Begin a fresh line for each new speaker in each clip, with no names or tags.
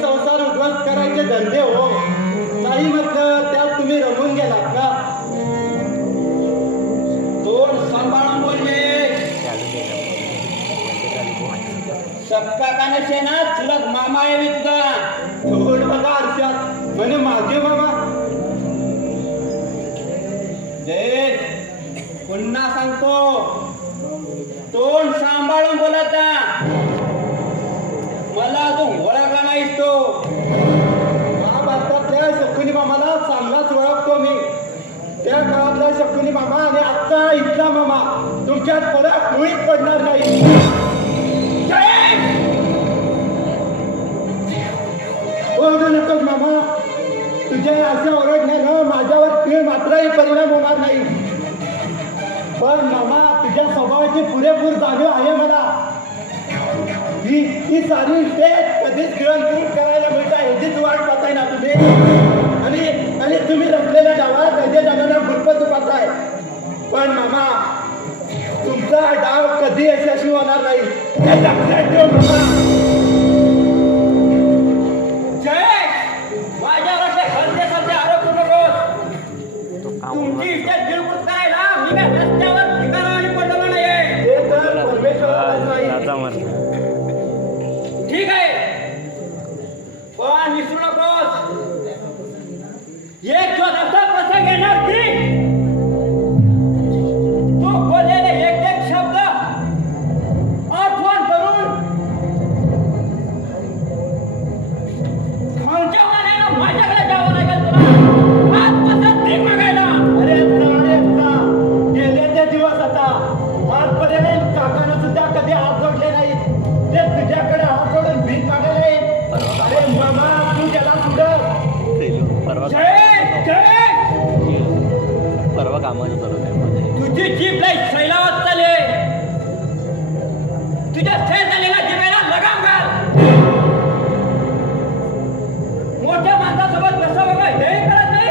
संसार उद्ध्वस्त करायचे धंदे हो. नाही म्हटलं त्यात तुम्ही रमून गेलात का?
तोंड सांभाळून बोलले मामा आहे मी तुझा.
थोड बघा आरशात. म्हणे माझे बाबा.
जयेश पुन्हा सांगतो. तोंड सांभाळून बोलायचा.
मामाला चांगलाच ओळखतो मी. त्या काळातला शकुनी मामा आणि आत्ता इथला मामा तुमच्यात फरक मुळीच पडणार नाही. ओरडू नकोस मामा. तुझ्या असं ओरडण्यानं माझ्यावर तुम्ही मात्रही परिणाम होणार नाही. पण मामा तुझ्या स्वभावाची पुरेपूर जाणीव आहे मला. ही ही सारी ते कधीच गिळंतून करायला मिळता ह्याचीच वाट पाहताय ना तुम्ही. आणि आणि तुम्ही रचलेल्या डावात त्याच्या जगाला गुरपत पाहताय पण मामा तुमचा डाव कधी यशस्वी होणार नाही? हे लक्षात ठेव मामा.
तुमची इज्जत बिलकुल करायला मी काय रस्त्यावर
कामाचं करत आहे
तुझी जीप लय शैलावत चाले तुझ्या सैल झालेला जिभेला लगाम घाल. मोठ्या माणसासोबत कसं वगैरे हे करत नाही?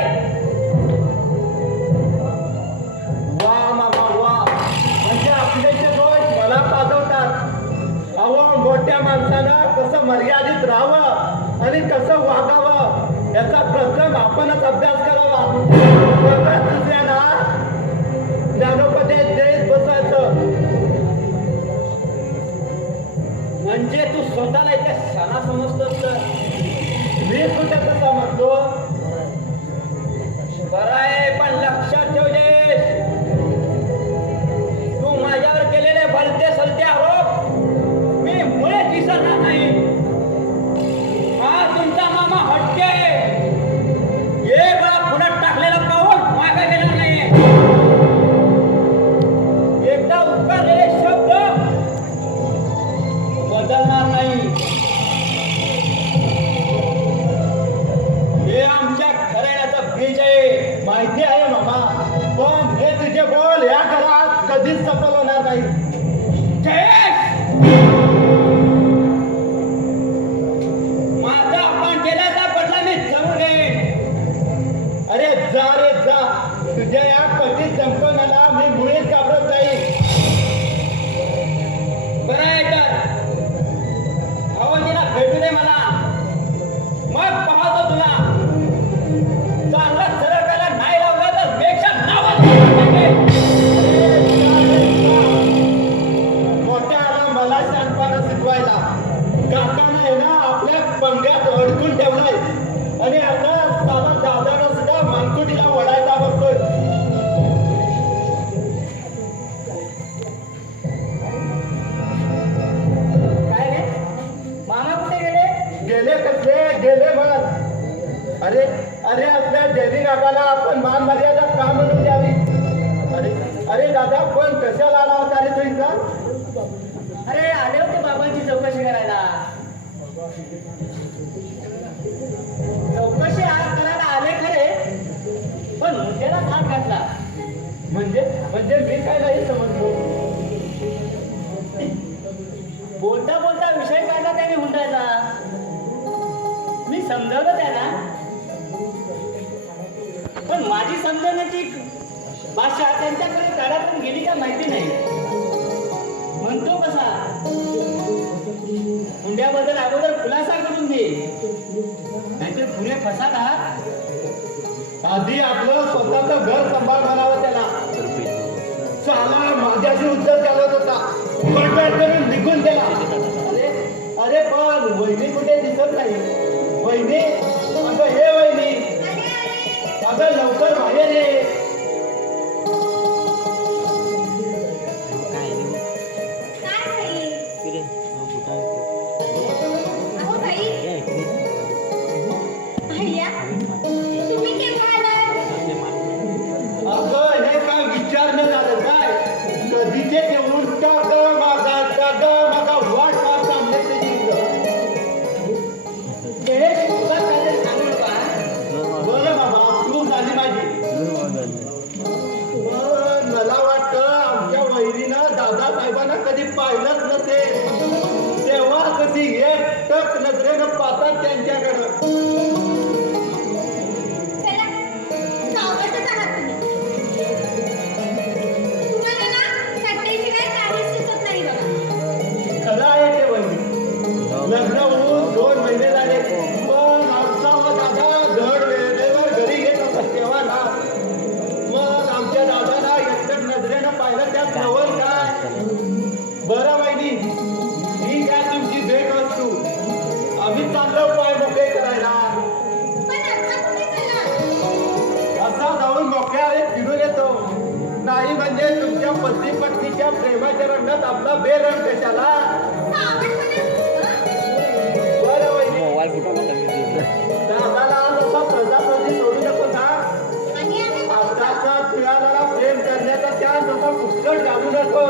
वा मामा वा. म्हणजे आपल्याचे दोष मला पाजवतात. अहो मोठ्या माणसानं कसं मर्यादित राहावं आणि कसं वागावं याचा प्रथम आपणच अभ्यास करावा. दुसऱ्यांना ज्ञानोपदेश देत बसायचं
म्हणजे तू स्वतःला इथे सणा समजतोस तर.
मी कुठे शांतपणा शिकवायला. काकानं आहे ना आपल्या पंग्यात अडकून ठेवलाय. आणि आता साला दादाला सुद्धा मानकुटीला वडायचा बघतोय.
काय रे? मामा कुठे गेले?
गेले कसले? गेले बघ अरे अरे आपल्या जयवी काकाला आपण मान मर्यादा का म्हणून द्यावी? अरे अरे दादा पण कशाला आला होता रे तू इथं?
का माहिती नाही. म्हणतो कसा? हुंड्याबद्दल अगोदर खुलासा करून दे पुरे फसा फसाला
आधी आपलं स्वतःच घर संभाळ म्हणावं त्याला. साला माझ्याशी उत्तर चालत होता. करून निघून गेला. अरे अरे पण वहिनी कुठे दिसत नाही? वहिनी अगं हे वहिनी. अगं लवकर बाहेर ये. बाईच्या रंगात आपला बेरंग कशाला? बरं सोडू नको प्रेम करण्याचा त्या तसा कुठलं घालू नको.